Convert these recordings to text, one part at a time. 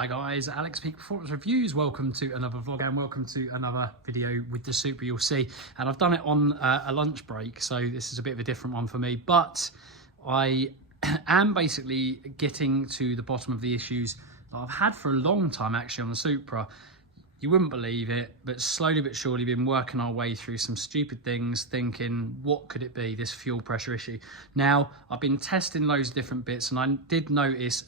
Hi guys, Alex Peak Performance Reviews. Welcome to another vlog and welcome to another video with the Supra you'll see. And I've done it on a lunch break, so this is a bit of a different one for me. But I am basically getting to the bottom of the issues that I've had for a long time actually on the Supra. You wouldn't believe it, but slowly but surely been working our way through some stupid things, thinking, what could it be, this fuel pressure issue? Now, I've been testing loads of different bits and I did notice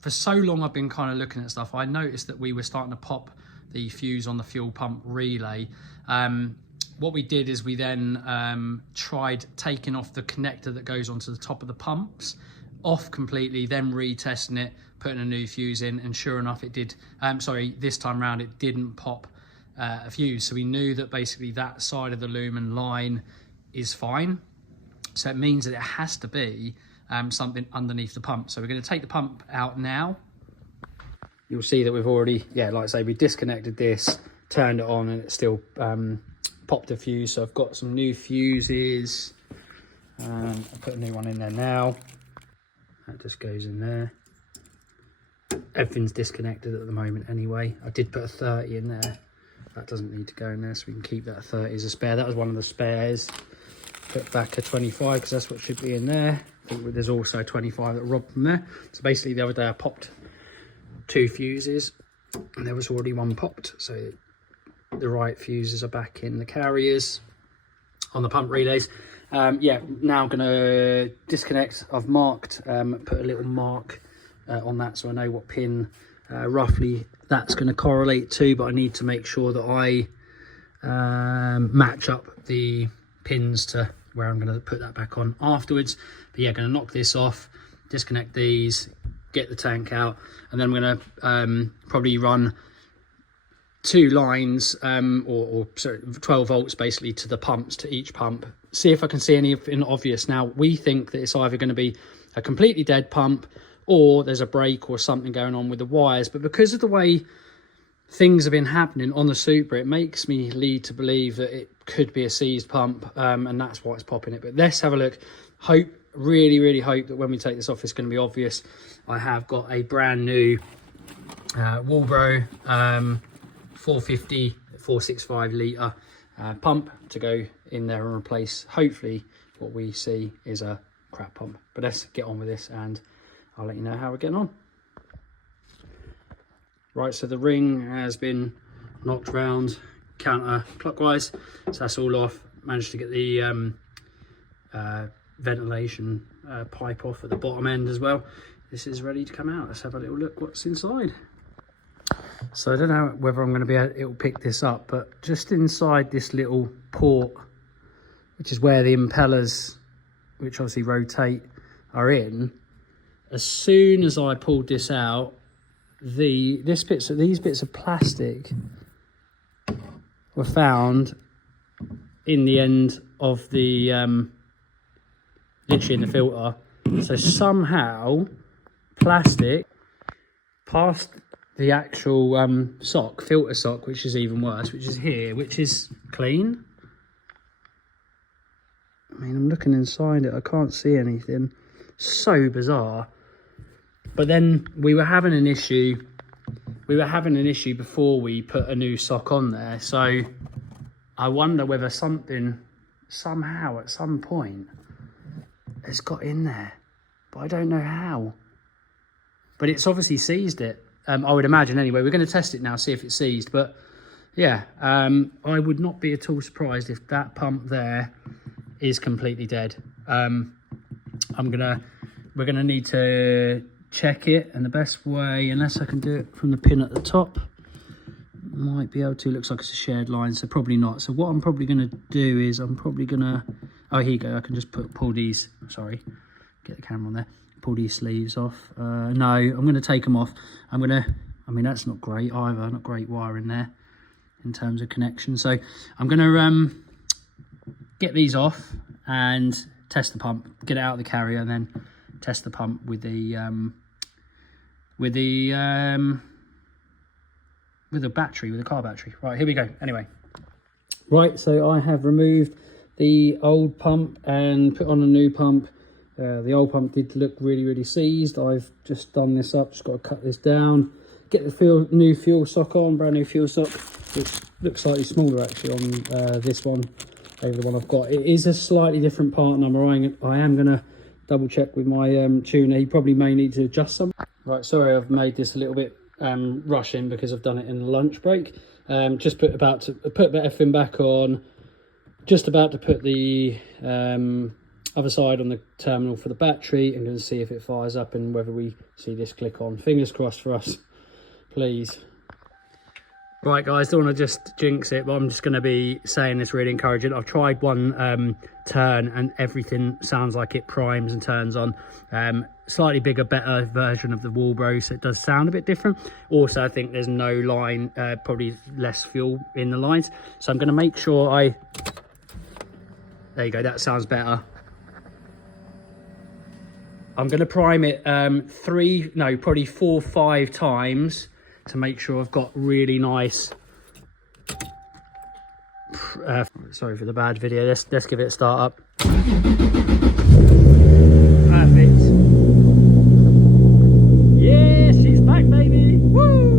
for so long I've been kind of looking at stuff, I noticed that we were starting to pop the fuse on the fuel pump relay. What we did is we then tried taking off the connector that goes onto the top of the pumps, off completely, then retesting it, putting a new fuse in, and sure enough it did, this time round it didn't pop a fuse. So we knew that basically that side of the loom and line is fine. So it means that it has to be something underneath the pump. So we're going to take the pump out now. You'll see that we've already, like I say, we disconnected this, turned it on, and it still popped a fuse. So I've got some new fuses. I'll put a new one in there now. That just goes in there. Everything's disconnected at the moment anyway. I did put a 30 in there. That doesn't need to go in there, so we can keep that 30 as a spare. That was one of the spares. Put back a 25 because that's what should be in there. I think there's also a 25 that robbed from there. So basically the other day I popped 2 fuses and there was already one popped. So the right fuses are back in the carriers on the pump relays. Now I'm gonna disconnect. I've marked, put a little mark on that so I know what pin roughly that's gonna correlate to, but I need to make sure that I match up the pins to where I'm going to put that back on afterwards. But yeah, going to knock this off, disconnect these, get the tank out, and then I'm going to probably run 2 lines or 12 volts basically to the pumps, to each pump, see if I can see anything obvious. Now we think that it's either going to be a completely dead pump or there's a break or something going on with the wires, but because of the way things have been happening on the Supra, it makes me lead to believe that it could be a seized pump, and that's why it's popping it. But let's have a look. Really hope that when we take this off it's going to be obvious. I have got a brand new Walbro 465 litre pump to go in there and replace hopefully what we see is a crap pump. But let's get on with this and I'll let you know how we're getting on. Right, so the ring has been knocked round counterclockwise, so that's all off. Managed to get the ventilation pipe off at the bottom end as well. This is ready to come out. Let's have a little look what's inside. So I don't know whether I'm going to be able to pick this up, but just inside this little port, which is where the impellers, which obviously rotate, are in, as soon as I pulled this out, these bits of plastic were found in the end of the literally in the filter. So somehow plastic past the actual filter sock, which is even worse, which is here, which is clean. I mean, I'm looking inside it, I can't see anything. So bizarre. But then we were having an issue before we put a new sock on there. So I wonder whether something somehow at some point has got in there, but I don't know how. But it's obviously seized it. I would imagine anyway. We're going to test it now, see if it's seized. But yeah, I would not be at all surprised if that pump there is completely dead. We're gonna need to check it, and the best way, unless I can do it from the pin at the top, might be able to. Looks like it's a shared line, so probably not. So what I'm probably going to do is oh, here you go, I can just pull these, sorry, get the camera on there, pull these sleeves off. No, I'm going to take them off. I mean that's not great either, not great wire in there in terms of connection. So I'm going to get these off and test the pump, get it out of the carrier, and then test the pump with the battery, with the car battery. Right, here we go. Anyway, right, so I have removed the old pump and put on a new pump. The old pump did look really seized. I've just done this up, just got to cut this down, get the new fuel sock on, brand new fuel sock, which looks slightly smaller actually on this one over the one I've got. It is a slightly different part number. I am going to double check with my tuner. He probably may need to adjust some. Right, sorry I've made this a little bit rushing because I've done it in a lunch break. Just put everything back on, just about to put the other side on the terminal for the battery. I'm going to see if it fires up and whether we see this click on. Fingers crossed for us, please. Right guys, don't want to just jinx it, but I'm just going to be saying this really encouraging. I've tried one turn and everything sounds like it primes and turns on. Slightly bigger, better version of the Walbro, so it does sound a bit different. Also, I think there's no line, probably less fuel in the lines. So I'm going to make sure there you go, that sounds better. I'm going to prime it probably 4 or 5 times to make sure I've got really nice sorry for the bad video. Let's give it a start up. Perfect. Yeah, she's back, baby. Woo!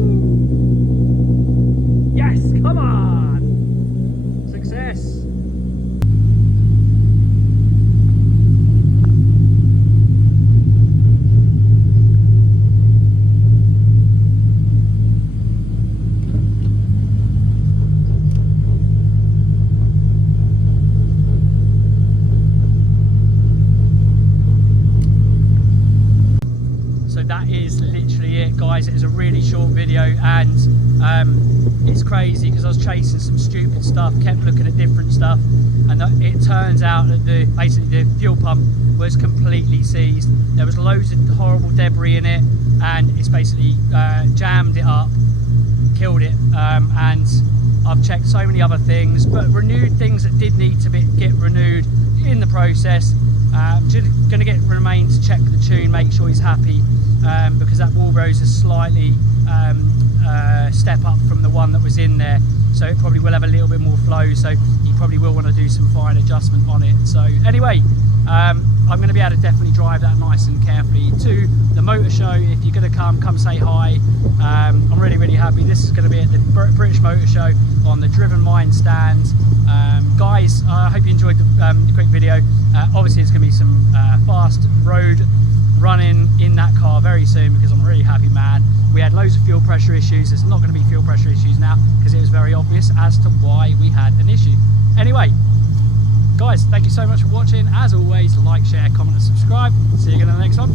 Yes, come on. Success. That is literally it, guys. It is a really short video, and it's crazy because I was chasing some stupid stuff, kept looking at different stuff, and it turns out that basically the fuel pump was completely seized. There was loads of horrible debris in it, and it's basically jammed it up, killed it. And I've checked so many other things, but renewed things that did need to get renewed in the process. I'm just going to get Romain to check the tune, make sure he's happy, because that Walbro is a slightly step up from the one that was in there, so it probably will have a little bit more flow, so you probably will want to do some fine adjustment on it. So anyway, I'm going to be able to definitely drive that nice and carefully to the motor show. If you're going to come say hi. I'm really happy. This is going to be at the British Motor Show on the Driven Mind stand. Guys, I hope you enjoyed the quick video. Obviously it's going to be some fast road running in that car very soon, because I'm a really happy man. We had loads of fuel pressure issues. There's not going to be fuel pressure issues now because it was very obvious as to why we had an issue. Anyway, guys, thank you so much for watching. As always, like, share, comment and subscribe. See you again in the next one.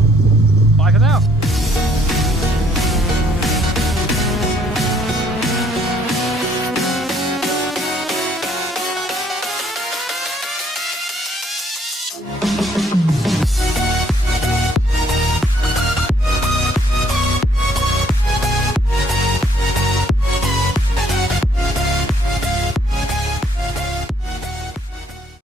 Bye for now.